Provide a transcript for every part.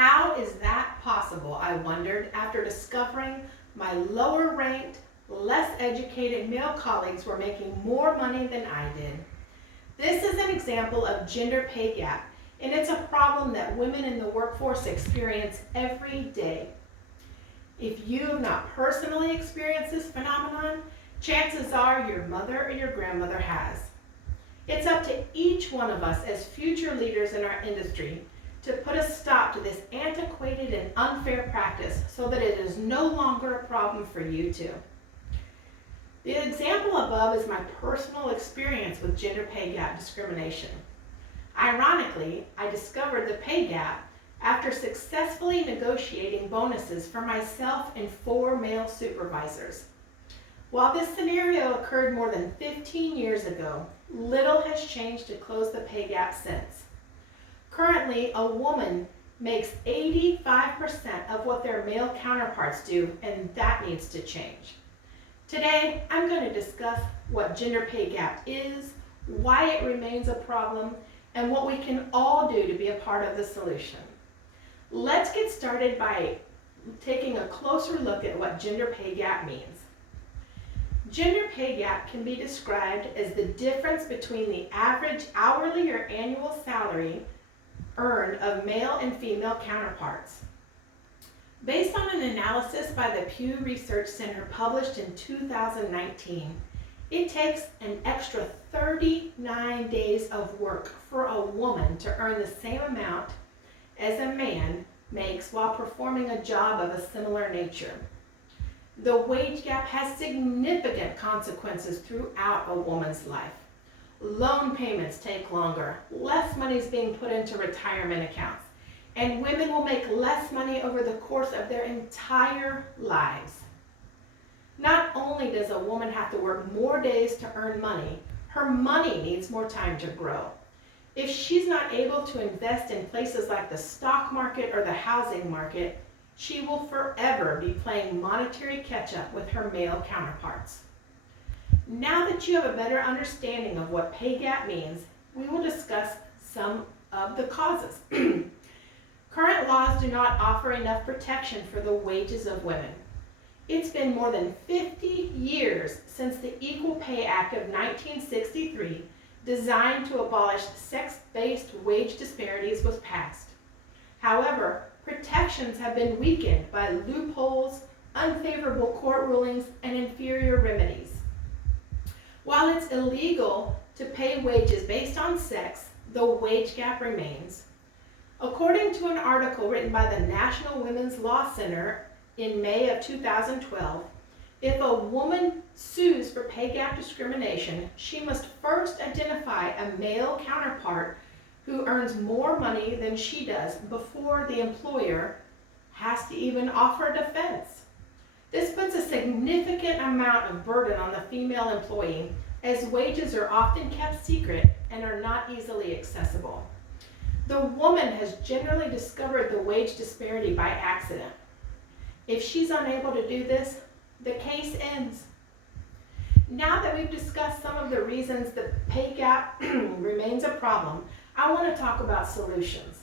How is that possible, I wondered, after discovering my lower ranked, less educated male colleagues were making more money than I did. This is an example of gender pay gap, and it's a problem that women in the workforce experience every day. If you have not personally experienced this phenomenon, chances are your mother or your grandmother has. It's up to each one of us as future leaders in our industry to put a stop to this antiquated and unfair practice so that it is no longer a problem for you too. The example above is my personal experience with gender pay gap discrimination. Ironically, I discovered the pay gap after successfully negotiating bonuses for myself and 4 male supervisors. While this scenario occurred more than 15 years ago, little has changed to close the pay gap since. Currently, a woman makes 85% of what their male counterparts do, and that needs to change. Today, I'm going to discuss what gender pay gap is, why it remains a problem, and what we can all do to be a part of the solution. Let's get started by taking a closer look at what gender pay gap means. Gender pay gap can be described as the difference between the average hourly or annual salary earned of male and female counterparts. Based on an analysis by the Pew Research Center published in 2019, it takes an extra 39 days of work for a woman to earn the same amount as a man makes while performing a job of a similar nature. The wage gap has significant consequences throughout a woman's life. Loan payments take longer, less money is being put into retirement accounts, and women will make less money over the course of their entire lives. Not only does a woman have to work more days to earn money, her money needs more time to grow. If she's not able to invest in places like the stock market or the housing market, she will forever be playing monetary catch-up with her male counterparts. Now that you have a better understanding of what pay gap means, we will discuss some of the causes. Current laws do not offer enough protection for the wages of women. It's been more than 50 years since the Equal Pay Act of 1963, designed to abolish sex-based wage disparities, was passed. However, protections have been weakened by loopholes, unfavorable court rulings, and inferior remedies. While it's illegal to pay wages based on sex, the wage gap remains. According to an article written by the National Women's Law Center in May of 2012, if a woman sues for pay gap discrimination, she must first identify a male counterpart who earns more money than she does before the employer has to even offer a defense. This puts a significant amount of burden on the female employee, as wages are often kept secret and are not easily accessible. The woman has generally discovered the wage disparity by accident. If she's unable to do this, the case ends. Now that we've discussed some of the reasons the pay gap remains a problem, I want to talk about solutions.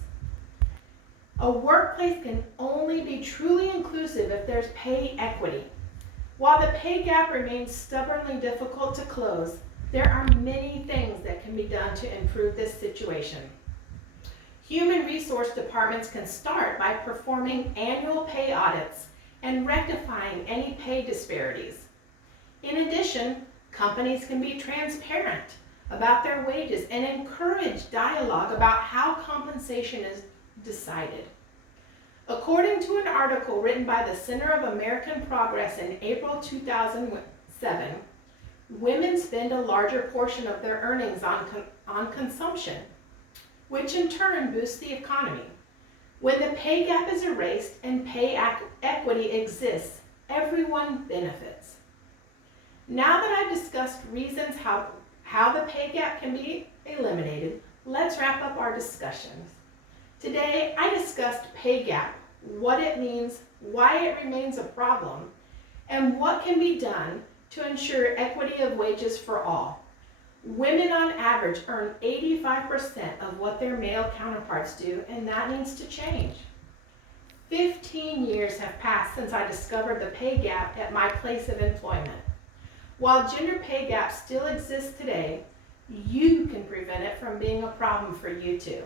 A workplace can only be truly inclusive if there's pay equity. While the pay gap remains stubbornly difficult to close, there are many things that can be done to improve this situation. Human resource departments can start by performing annual pay audits and rectifying any pay disparities. In addition, companies can be transparent about their wages and encourage dialogue about how compensation is decided. According to an article written by the Center of American Progress in April 2007, women spend a larger portion of their earnings on consumption, which in turn boosts the economy. When the pay gap is erased and pay equity exists, everyone benefits. Now that I've discussed reasons how the pay gap can be eliminated, let's wrap up our discussions. Today, I discussed pay gap, what it means, why it remains a problem, and what can be done to ensure equity of wages for all. Women on average earn 85% of what their male counterparts do, and that needs to change. 15 years have passed since I discovered the pay gap at my place of employment. While gender pay gaps still exist today, you can prevent it from being a problem for you too.